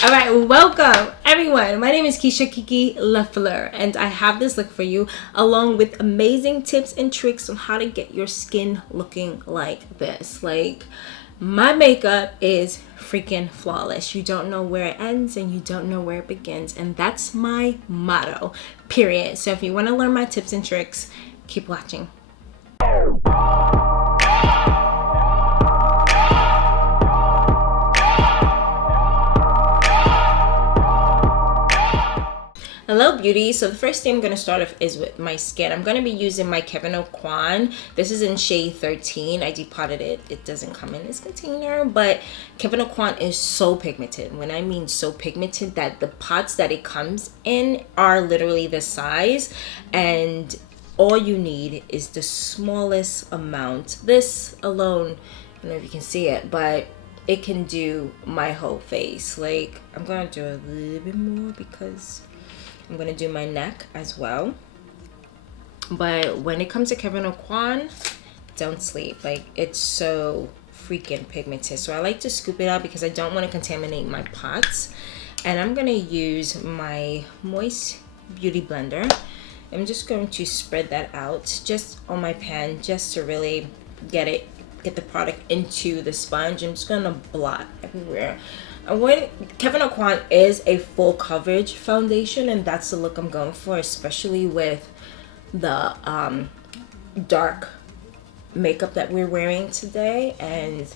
All right, welcome everyone. My name is Kiki LaFleur, and I have this look for you along with amazing tips and tricks on how to get your skin looking like this. Like, my makeup is freaking flawless. You don't know where it ends and you don't know where it begins, and that's my motto, period. So if you want to learn my tips and tricks, keep watching. Hello beauty. So the first thing I'm going to start off is with my skin. I'm going to be using my 𝗀𝗀𝘀𝗀𝘀 𝗀. This is in shade 13. I depotted it. It doesn't come in this container, but 𝗀𝗀𝘀𝗀𝗀 is so pigmented. When I mean so pigmented, that the pots that it comes in are literally this size, and all you need is the smallest amount. This alone, I don't know if you can see it, but it can do my whole face. Like, I'm going to do a little bit more because I'm going to do my neck as well. But when it comes to 𝗀𝗀𝘀𝗀𝗀𝗀, don't sleep. Like, it's so freaking pigmented. So I like to scoop it out because I don't want to contaminate my pots. And I'm going to use my moist beauty blender. I'm just going to spread that out just on my pan, just to really get the product into the sponge. I'm just going to blot everywhere. When 𝗀𝗀𝘀𝗀𝗀𝗀 is a full coverage foundation, and that's the look I'm going for, especially with the dark makeup that we're wearing today. And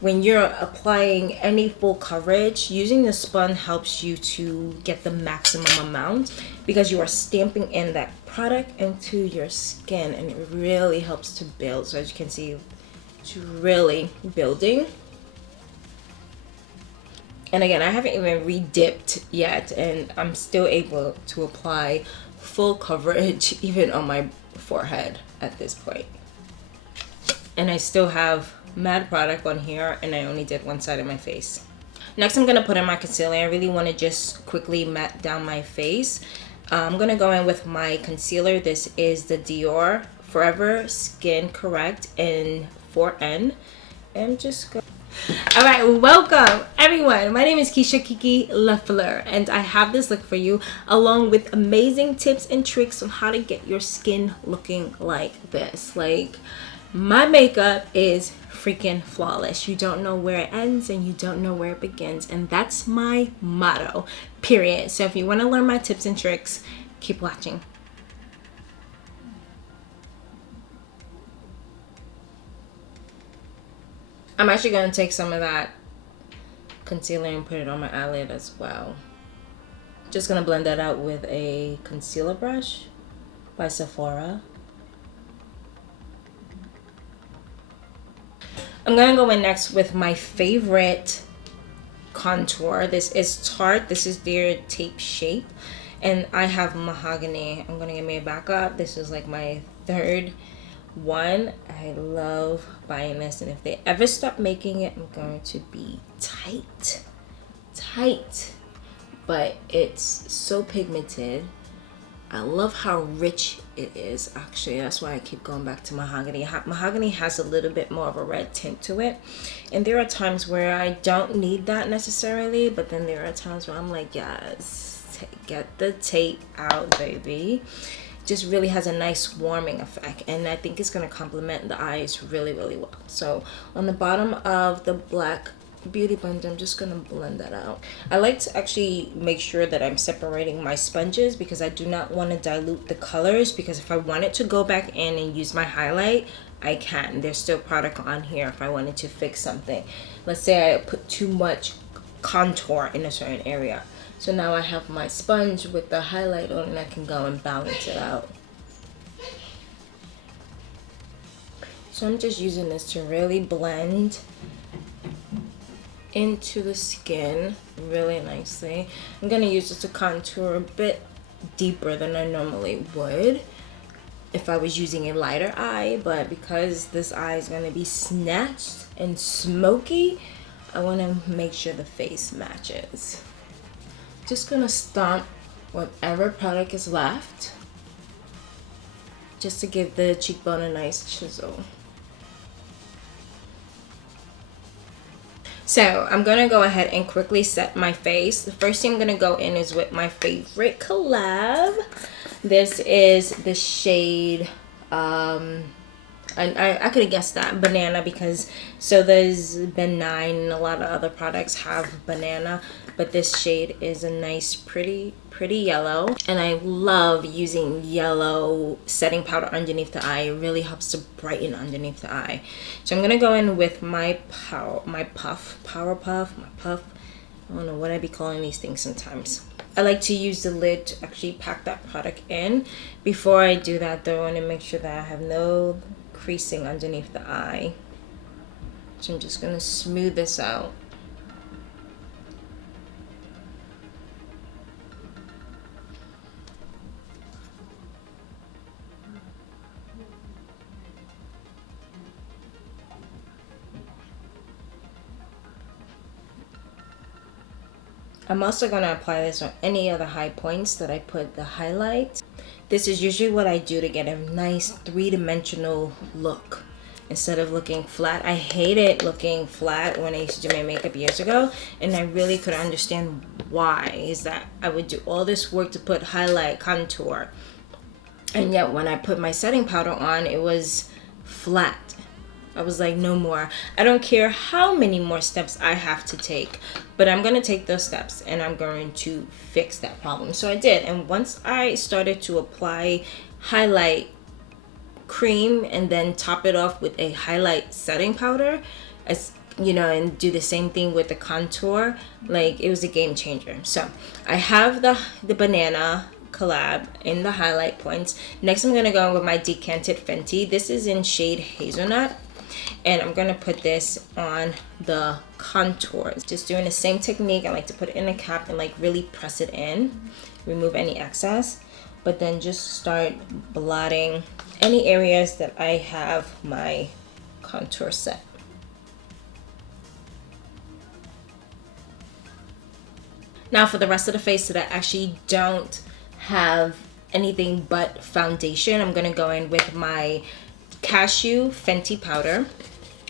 when you're applying any full coverage, using the sponge helps you to get the maximum amount because you are stamping in that product into your skin, and it really helps to build. So as you can see, it's really building. And again, I haven't even re-dipped yet, and I'm still able to apply full coverage even on my forehead at this point. And I still have mad product on here, and I only did one side of my face. Next, I'm going to put in my concealer. I really want to just quickly matte down my face. I'm going to go in with my concealer. This is the Dior Forever Skin Correct in 4N. And just go. All right, welcome everyone. My name is Kiki LaFleur, and I have this look for you along with amazing tips and tricks on how to get your skin looking like this. Like, my makeup is freaking flawless. You don't know where it ends and you don't know where it begins, and that's my motto, period. So if you want to learn my tips and tricks, keep watching. I'm actually going to take some of that concealer and put it on my eyelid as well. Just going to blend that out with a concealer brush by Sephora. I'm going to go in next with my favorite contour. This is Tarte. This is their Tape Shape. And I have Mahogany. I'm going to give me a backup. This is like my third one. I love buying this, and if they ever stop making it, I'm going to be tight. But it's so pigmented. I love how rich it is. Actually, that's why I keep going back to Mahogany. Mahogany has a little bit more of a red tint to it, and there are times where I don't need that necessarily, but then there are times where I'm like, yes, get the tape out, baby. Just really has a nice warming effect, and I think it's going to complement the eyes really well. So on the bottom of the black beauty blender, I'm just going to blend that out. I like to actually make sure that I'm separating my sponges because I do not want to dilute the colors, because if I wanted to go back in and use my highlight, I can. There's still product on here if I wanted to fix something. Let's say I put too much contour in a certain area. So now I have my sponge with the highlight on, and I can go and balance it out. So I'm just using this to really blend into the skin really nicely. I'm going to use this to contour a bit deeper than I normally would if I was using a lighter eye, but because this eye is going to be snatched and smoky, I want to make sure the face matches. Just gonna stomp whatever product is left just to give the cheekbone a nice chisel. So I'm gonna go ahead and quickly set my face. The first thing I'm gonna go in is with my favorite collab. This is the shade, and I could have guessed that, banana, because so there's benign and a lot of other products have banana, but this shade is a nice pretty yellow, and I love using yellow setting powder underneath the eye. It really helps to brighten underneath the eye. So I'm gonna go in with my puff. I don't know what I be calling these things sometimes. I like to use the lid to actually pack that product in. Before I do that though, I want to make sure that I have no creasing underneath the eye. So I'm just gonna smooth this out. I'm also going to apply this on any other high points that I put the highlight. This is usually what I do to get a nice three-dimensional look instead of looking flat. I hated looking flat when I used to do my makeup years ago, and I really could understand why. Is that I would do all this work to put highlight, contour, and yet when I put my setting powder on, it was flat. I was like, no more. I don't care how many more steps I have to take, but I'm gonna take those steps and I'm going to fix that problem. So I did, and once I started to apply highlight cream and then top it off with a highlight setting powder, as you know, and do the same thing with the contour, like it was a game changer. So I have the banana collab in the highlight points. Next I'm gonna go with my decanted Fenty. This is in shade Hazelnut, and I'm gonna put this on the contours. Just doing the same technique. I like to put it in a cap and like really press it in, remove any excess, but then just start blotting any areas that I have my contour set. Now for the rest of the face that I actually don't have anything but foundation, I'm gonna go in with my Cashew Fenty powder,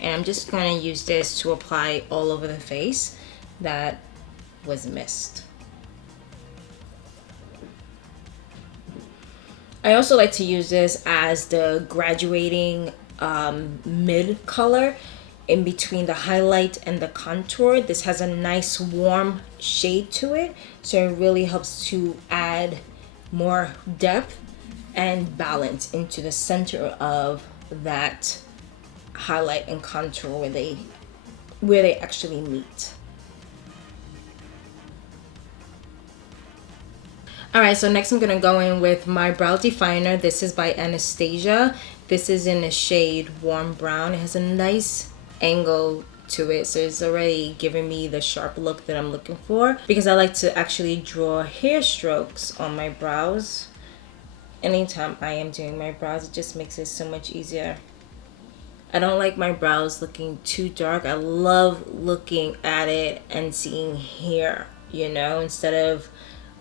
and I'm just going to use this to apply all over the face that was missed. I also like to use this as the graduating mid color in between the highlight and the contour. This has a nice warm shade to it, so it really helps to add more depth and balance into the center of that highlight and contour where they actually meet. Alright, so next I'm gonna go in with my brow definer. This is by Anastasia. This is in the shade Warm Brown. It has a nice angle to it, so it's already giving me the sharp look that I'm looking for, because I like to actually draw hair strokes on my brows. Anytime I am doing my brows, it just makes it so much easier. I don't like my brows looking too dark. I love looking at it and seeing hair, you know, instead of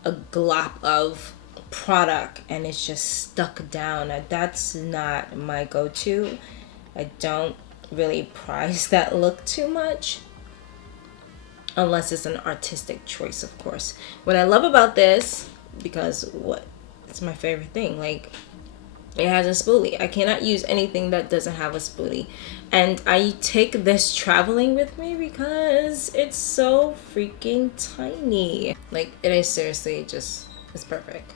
a glop of product and it's just stuck down. That's not my go-to. I don't really prize that look too much, unless it's an artistic choice, of course. What I love about this, because it's my favorite thing, like it has a spoolie. I cannot use anything that doesn't have a spoolie, and I take this traveling with me because it's so freaking tiny. Like it is seriously just, it's perfect,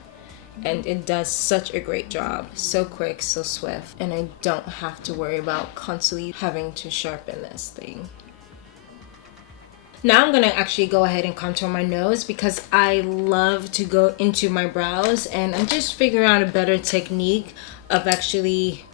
and it does such a great job. So quick, so swift, and I don't have to worry about constantly having to sharpen this thing. Now I'm gonna actually go ahead and contour my nose, because I love to go into my brows, and I'm just figuring out a better technique of actually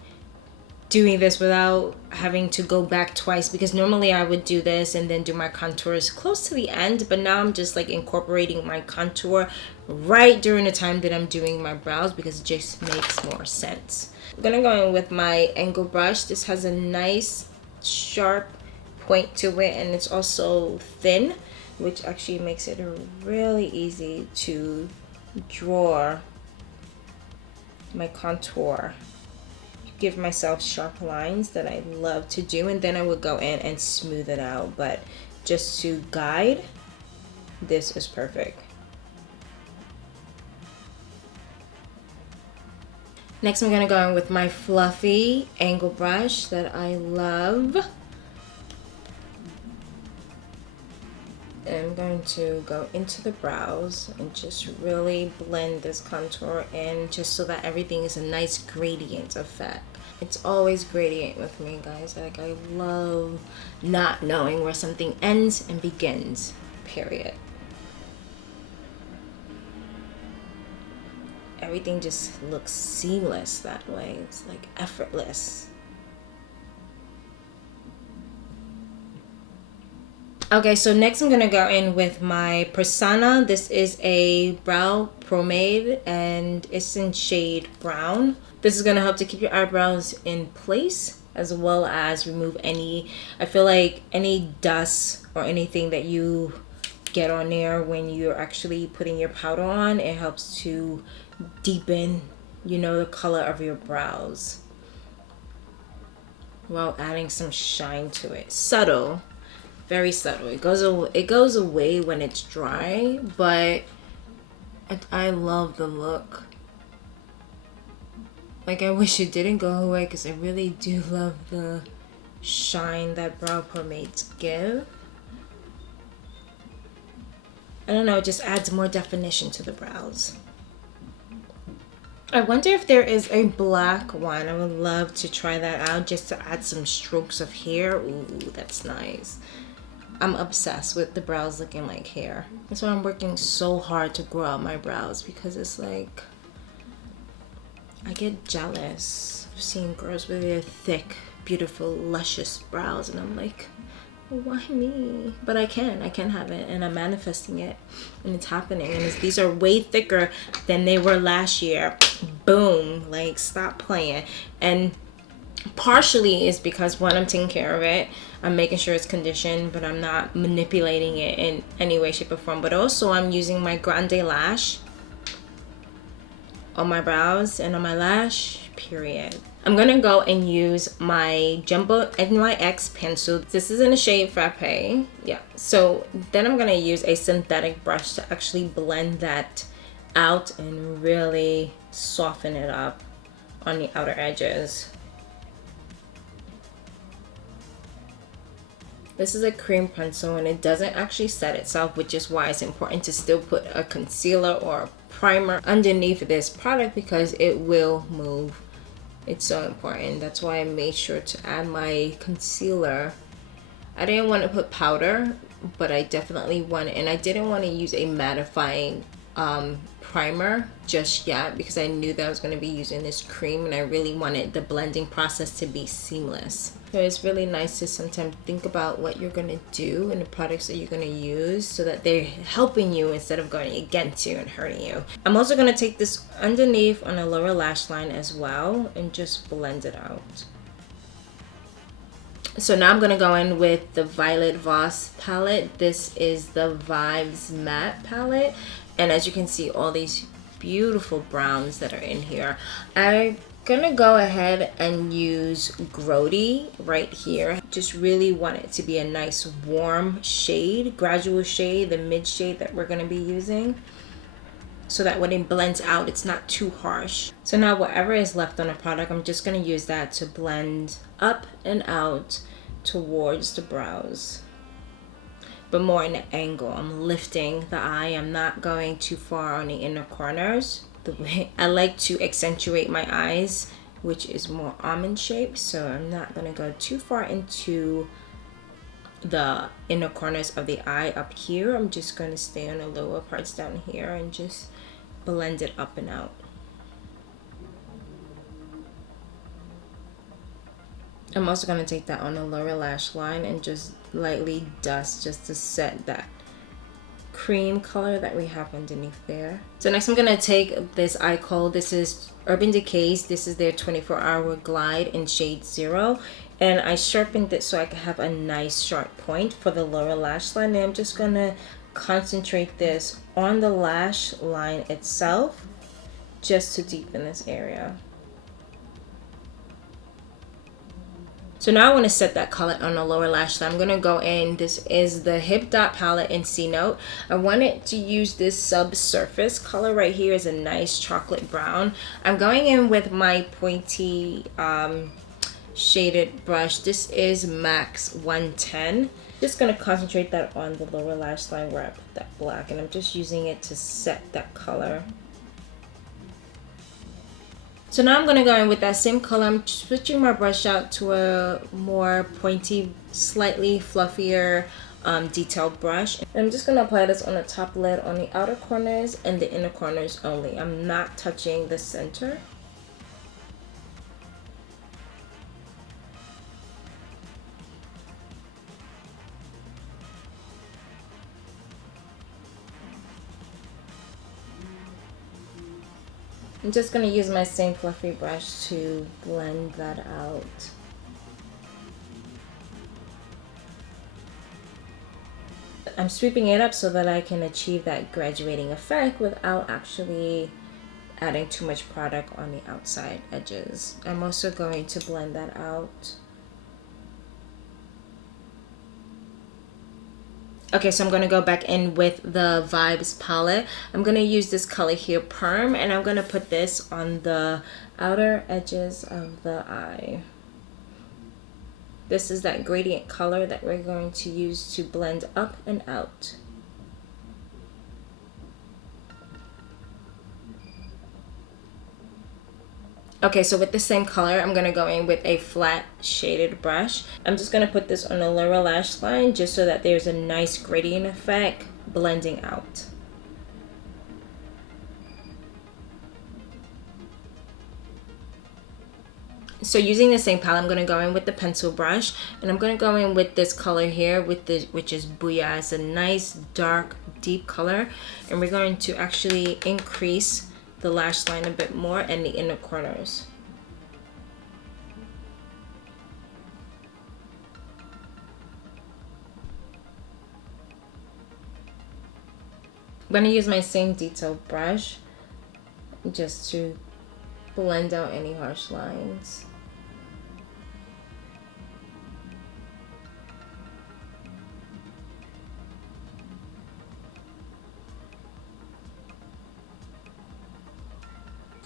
doing this without having to go back twice, because normally I would do this and then do my contours close to the end, but now I'm just like incorporating my contour right during the time that I'm doing my brows, because it just makes more sense. I'm gonna go in with my angle brush. This has a nice sharp point to it, and it's also thin, which actually makes it really easy to draw my contour, give myself sharp lines that I love to do, and then I would go in and smooth it out. But just to guide, this is perfect. Next, I'm gonna go in with my fluffy angle brush that I love. And I'm going to go into the brows and just really blend this contour in, just so that everything is a nice gradient effect. It's always gradient with me, guys. Like, I love not knowing where something ends and begins, period. Everything just looks seamless that way. It's like effortless. Okay, so next I'm gonna go in with my Persona. This is a brow pomade and it's in shade brown. This is gonna help to keep your eyebrows in place, as well as remove any, I feel like any dust or anything that you get on there when you're actually putting your powder on. It helps to deepen, you know, the color of your brows while adding some shine to it. Subtle, very subtle. It goes away when it's dry, but I love the look. Like, I wish it didn't go away because I really do love the shine that brow pomades give. I don't know, it just adds more definition to the brows. I wonder if there is a black one. I would love to try that out just to add some strokes of hair. Ooh, that's nice. I'm obsessed with the brows looking like hair. That's why I'm working so hard to grow out my brows, because it's like, I get jealous of seeing girls with their thick, beautiful, luscious brows, and I'm like, why me? But I can have it, and I'm manifesting it, and it's happening. And these are way thicker than they were last year. Boom, like, stop playing. And partially is because, one, I'm taking care of it. I'm making sure it's conditioned, but I'm not manipulating it in any way, shape, or form. But also, I'm using my grande lash on my brows and on my lash, period. I'm gonna go and use my Jumbo NYX pencil. This is in the shade Frappe. Yeah, so then I'm gonna use a synthetic brush to actually blend that out and really soften it up on the outer edges. This is a cream pencil and it doesn't actually set itself, which is why it's important to still put a concealer or a primer underneath this product, because it will move. It's so important. That's why I made sure to add my concealer. I didn't want to put powder, but I definitely wanted, and I didn't want to use a mattifying primer just yet, because I knew that I was going to be using this cream and I really wanted the blending process to be seamless. So it's really nice to sometimes think about what you're going to do and the products that you're going to use, so that they're helping you instead of going against you and hurting you. I'm also going to take this underneath on the lower lash line as well and just blend it out. So now I'm going to go in with the Violet Voss palette. This is the Vibes Matte palette. And as you can see, all these beautiful browns that are in here. I'm gonna go ahead and use 𝗀𝘀𝘀𝘀𝘀 right here. Just really want it to be a nice warm shade, gradual shade, the mid shade that we're gonna be using, so that when it blends out, it's not too harsh. So now whatever is left on the product, I'm just gonna use that to blend up and out towards the brows, but more in the angle. I'm lifting the eye. I'm not going too far on the inner corners. The way I like to accentuate my eyes, which is more almond shaped, so I'm not gonna go too far into the inner corners of the eye up here. I'm just gonna stay on the lower parts down here and just blend it up and out. I'm also going to take that on the lower lash line and just lightly dust, just to set that cream color that we have underneath there. So next I'm going to take this eye kohl. This is Urban Decay's. This is their 24-hour glide in shade 0. And I sharpened it so I can have a nice sharp point for the lower lash line. And I'm just going to concentrate this on the lash line itself, just to deepen this area. So now I want to set that color on the lower lash line. I'm going to go in. This is the Hip Dot palette in C Note. I wanted to use this subsurface color right here. Is a nice chocolate brown. I'm going in with my pointy shaded brush. This is Max 110. Just going to concentrate that on the lower lash line where I put that black, and I'm just using it to set that color. So now I'm going to go in with that same color. I'm switching my brush out to a more pointy, slightly fluffier detailed brush. And I'm just going to apply this on the top lid, on the outer corners and the inner corners only. I'm not touching the center. I'm just going to use my same fluffy brush to blend that out. I'm sweeping it up so that I can achieve that graduating effect without actually adding too much product on the outside edges. I'm also going to blend that out. Okay, so I'm going to go back in with the Vibes palette. I'm going to use this color here, Perm, and I'm going to put this on the outer edges of the eye. This is that gradient color that we're going to use to blend up and out. Okay, so with the same color, I'm going to go in with a flat shaded brush. I'm just going to put this on the lower lash line just so that there's a nice gradient effect blending out. So using the same palette, I'm going to go in with the pencil brush, and I'm going to go in with this color here, which is 𝗀𝘃𝗀. It's a nice, dark, deep color, and we're going to actually increase the lash line a bit more and the inner corners. I'm going to use my same detailed brush just to blend out any harsh lines.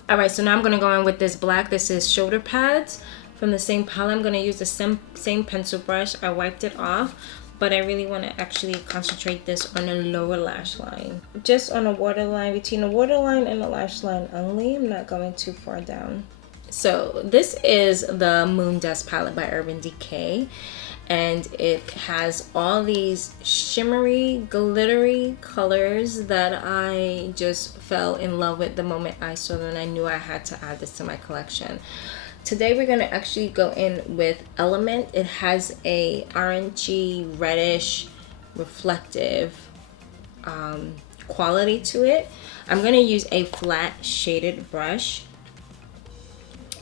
Alright, so now I'm going to go in with this black. This is shoulder pads from the same palette. I'm going to use the same pencil brush. I wiped it off, but I really want to actually concentrate this on a lower lash line. Just on a waterline, between the waterline and the lash line only. I'm not going too far down. So this is the Moon Dust palette by Urban Decay. And it has all these shimmery, glittery colors that I just fell in love with the moment I saw them, and I knew I had to add this to my collection. Today we're going to actually go in with Element. It has a orangey, reddish, reflective quality to it. I'm going to use a flat shaded brush.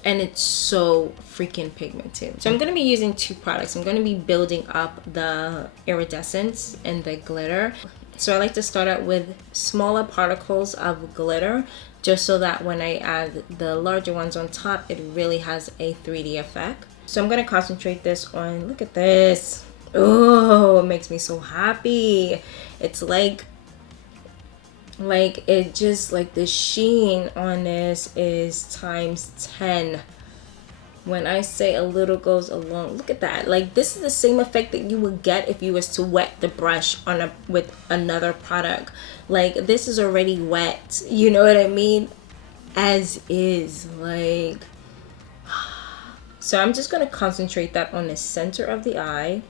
And it's so freaking pigmented. So I'm going to be using two products. I'm going to be building up the iridescence and the glitter. So I like to start out with smaller particles of glitter, just so that when I add the larger ones on top, it really has a 3D effect. So I'm going to concentrate this on, look at this. Oh, it makes me so happy. It's like it just, like, the sheen on this is times 10. When I say a little goes a long, look at that. Like, this is the same effect that you would get if you was to wet the brush on with another product. Like, this is already wet, you know what I mean, as is. Like, so I'm just going to concentrate that on the center of the eye.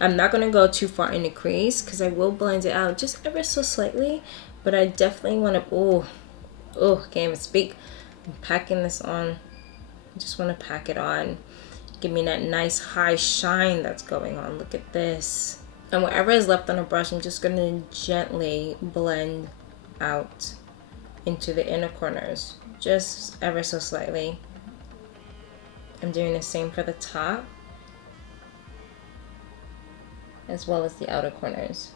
I'm not going to go too far in the crease because I will blend it out just ever so slightly. But I definitely want to, can't even speak. I'm packing this on. I just want to pack it on. Give me that nice high shine that's going on. Look at this. And whatever is left on the brush, I'm just going to gently blend out into the inner corners. Just ever so slightly. I'm doing the same for the top, as well as the outer corners,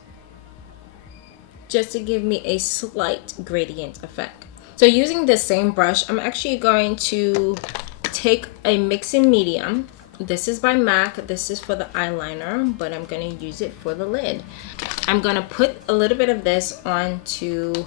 just to give me a slight gradient effect. So using the same brush, I'm actually going to take a mixing medium This is by MAC. This is for the eyeliner, but I'm gonna use it for the lid. I'm gonna put a little bit of this onto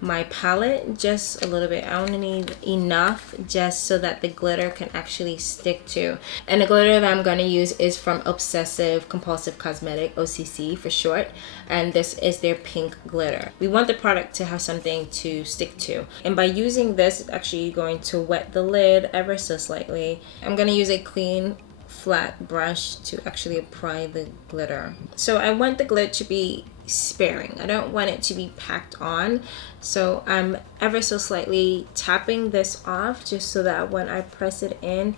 my palette, just a little bit. I don't need enough, just so that the glitter can actually stick to. And the glitter that I'm going to use is from Obsessive Compulsive Cosmetic, OCC for short, and this is their pink glitter. We want the product to have something to stick to, and by using this, it's actually going to wet the lid ever so slightly. I'm going to use a clean flat brush to actually apply the glitter. So I want the glitter to be sparing. I don't want it to be packed on, so I'm ever so slightly tapping this off, just so that when I press it in,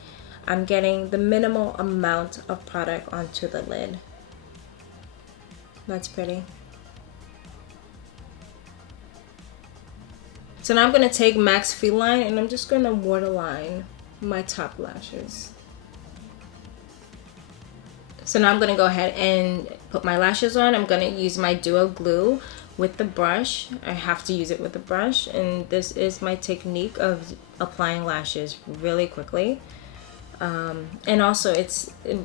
I'm getting the minimal amount of product onto the lid. That's pretty. So now I'm going to take MAC's Feline and I'm just going to waterline my top lashes. So now I'm going to go ahead and put my lashes on. I'm going to use my duo glue with the brush. I have to use it with the brush, and this is my technique of applying lashes really quickly. And also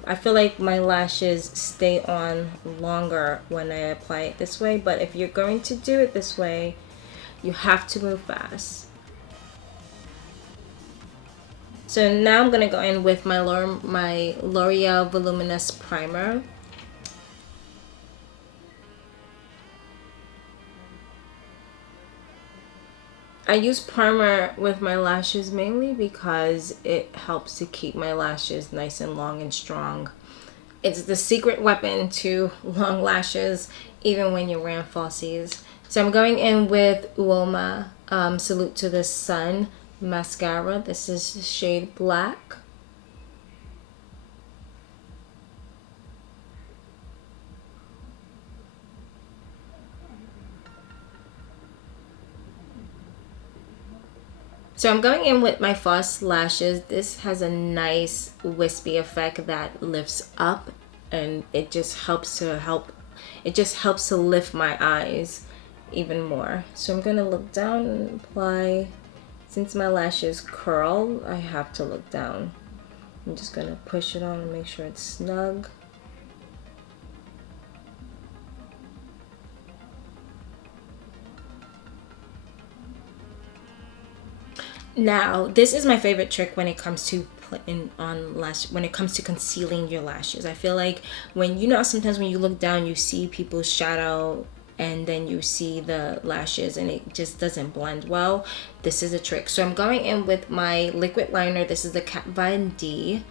I feel like my lashes stay on longer when I apply it this way, but if you're going to do it this way, you have to move fast. So now I'm gonna go in with my L'Oreal Voluminous Primer. I use primer with my lashes mainly because it helps to keep my lashes nice and long and strong. It's the secret weapon to long lashes, even when you're wearing falsies. So I'm going in with 𝗀𝘂𝘀𝘀𝘀 Salute to the Sun mascara. This is shade Black. So I'm going in with my false lashes. This has a nice wispy effect that lifts up, and it just helps to lift my eyes even more. So I'm gonna look down and apply. Since my lashes curl, I have to look down. I'm just gonna push it on and make sure it's snug. Now, this is my favorite trick when it comes to putting on when it comes to concealing your lashes. I feel like when, you know, sometimes when you look down, you see people's shadow and then you see the lashes and it just doesn't blend well. This is a trick. So I'm going in with my liquid liner. This is the Kat Von D.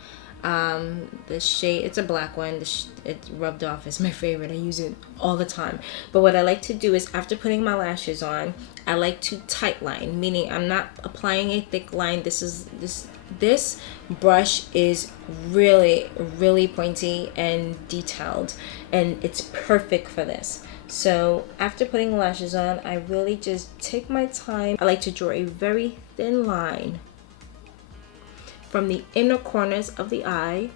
The shade, it's a black one. It rubbed off is my favorite. I use it all the time. But what I like to do is, after putting my lashes on, I like to tight line, meaning I'm not applying a thick line. This brush is really pointy and detailed, and it's perfect for this. So after putting lashes on, I really just take my time. I like to draw a very thin line from the inner corners of the eye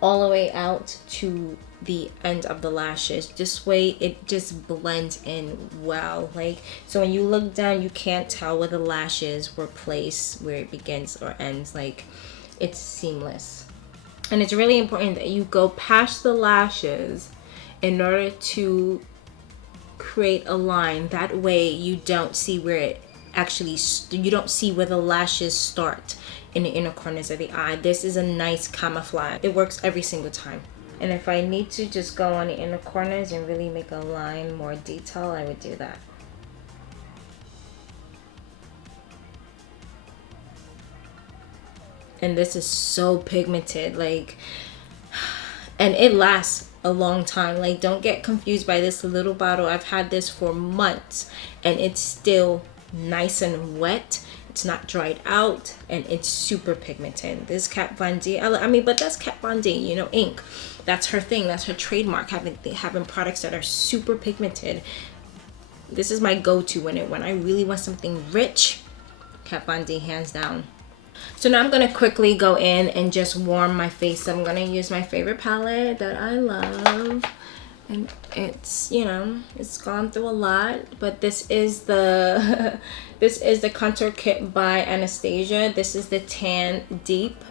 all the way out to the end of the lashes. This way it just blends in well. Like, so when you look down, you can't tell where the lashes were placed, where it begins or ends. Like, it's seamless. And it's really important that you go past the lashes in order to create a line. That way you don't see where it actually, you don't see where the lashes start in the inner corners of the eye. This is a nice camouflage. It works every single time. And if I need to just go on the inner corners and really make a line more detail, I would do that. And this is so pigmented, like, and it lasts a long time. Like, don't get confused by this little bottle. I've had this for months and it's still nice and wet. It's not dried out, and it's super pigmented. This Kat Von D, I mean, but that's Kat Von D, you know, ink. That's her thing. That's her trademark, having products that are super pigmented. This is my go-to when I really want something rich. Kat Von D, hands down. So now I'm gonna quickly go in and just warm my face. I'm gonna use my favorite palette that I love, And it's, you know, it's gone through a lot, but this is the this is the contour kit by Anastasia. This is the tan deep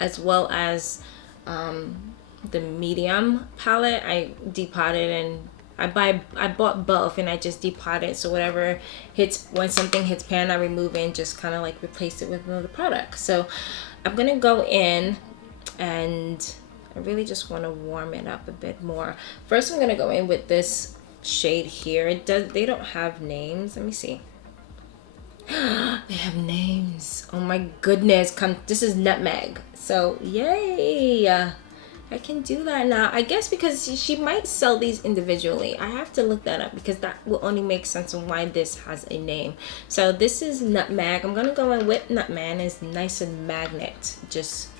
as well as the medium palette. I depotted and I bought both and I just depotted, so whatever hits, when something hits pan, I remove it and just kind of like replace it with another product. So I'm gonna go in and I really just want to warm it up a bit more. First, I'm gonna go in with this shade here. They don't have names. Let me see. They have names. Oh my goodness. This is nutmeg. So yay. I can do that now. I guess because she might sell these individually. I have to look that up because that will only make sense on why this has a name. So this is nutmeg. I'm gonna go in with nutmeg. It's nice and magnet. Just,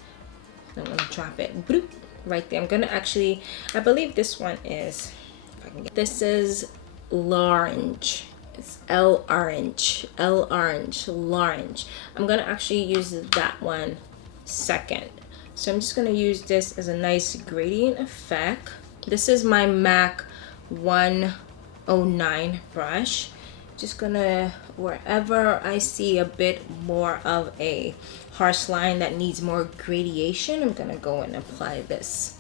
I'm gonna drop it. Bloop. Right there. I'm gonna actually, I believe this one is, if I can get, this is l'orange. It's l'orange, l'orange. I'm gonna actually use that one second. So I'm just gonna use this as a nice gradient effect. This is my MAC 109 brush. Just gonna, wherever I see a bit more of a harsh line that needs more gradation, I'm gonna go and apply this.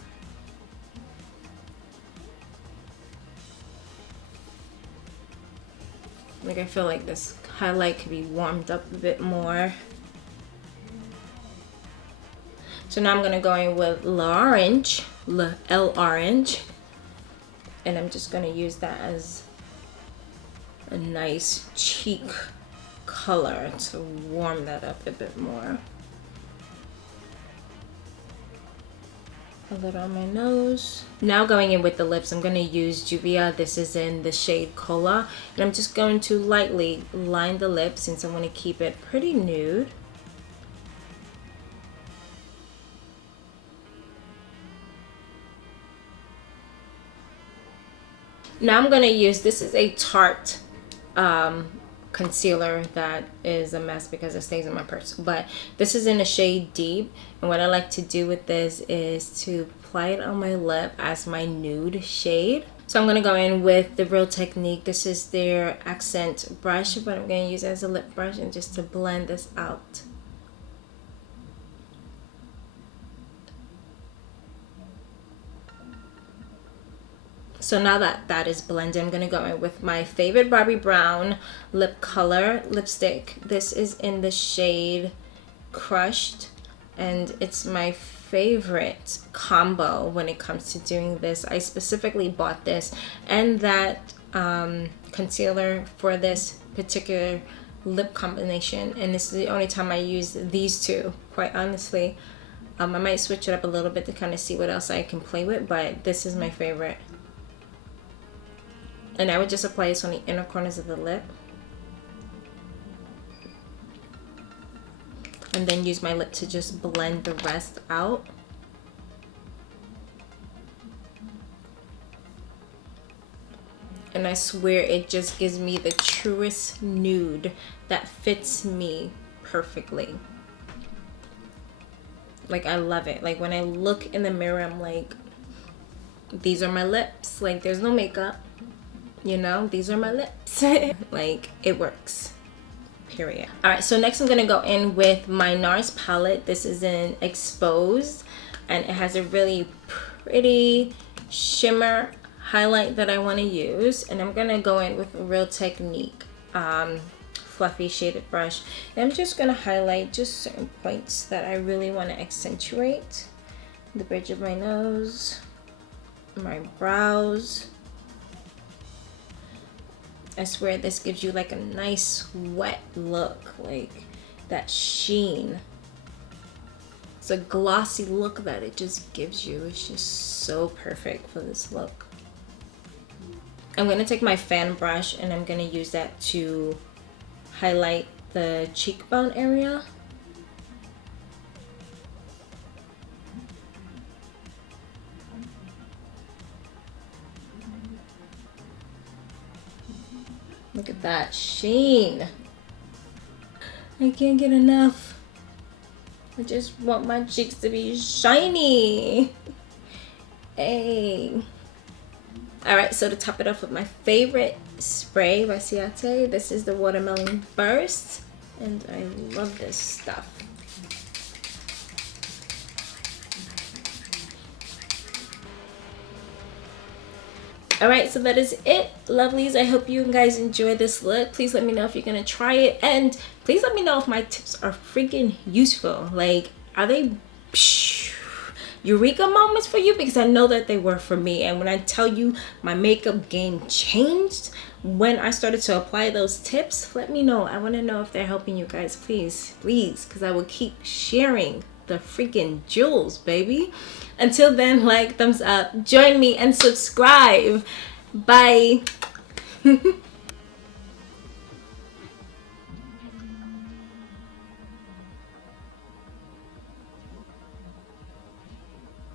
Like, I feel like this highlight could be warmed up a bit more. So now I'm gonna go in with l'orange, l'orange, and I'm just gonna use that as a nice cheek color to warm that up a bit more. A little on my nose. Now going in with the lips, I'm going to use Juvia. This is in the shade Cola, and I'm just going to lightly line the lips since I want to keep it pretty nude. Now I'm going to use, this is a Tarte concealer that is a mess because it stays in my purse, but this is in a shade Deep, and what I like to do with this is to apply it on my lip as my nude shade. So I'm going to go in with the Real Technique. This is their accent brush, but I'm going to use it as a lip brush and just to blend this out. So now that that is blended, I'm going to go in with my favorite Bobbi Brown lip color lipstick. This is in the shade Crushed, and it's my favorite combo when it comes to doing this. I specifically bought this and that concealer for this particular lip combination, and this is the only time I use these two, quite honestly. I might switch it up a little bit to kind of see what else I can play with, but this is my favorite. And I would just apply this on the inner corners of the lip. And then use my lip to just blend the rest out. And I swear it just gives me the truest nude that fits me perfectly. Like, I love it. Like, when I look in the mirror, I'm like, these are my lips. Like, there's no makeup. You know, these are my lips. Like, it works. Period. Alright, so next I'm going to go in with my NARS palette. This is in Exposed, and it has a really pretty shimmer highlight that I want to use. And I'm going to go in with a Real Technique fluffy shaded brush. And I'm just going to highlight just certain points that I really want to accentuate. The bridge of my nose, my brows. I swear this gives you like a nice wet look, like that sheen. It's a glossy look that it just gives you. It's just so perfect for this look. I'm going to take my fan brush and I'm going to use that to highlight the cheekbone area. Look at that sheen. I can't get enough. I just want my cheeks to be shiny. Hey. All right, so to top it off with my favorite spray by 𝗙. This is the Watermelon Burst, and I love this stuff. All right, so that is it, lovelies. I hope you guys enjoy this look. Please let me know if you're gonna try it, and please let me know if my tips are freaking useful. Like, are they eureka moments for you? Because I know that they were for me. And when I tell you my makeup game changed when I started to apply those tips, let me know. I want to know if they're helping you guys, please, because I will keep sharing the freaking jewels, baby. Until then, like, thumbs up, join me, and subscribe. Bye.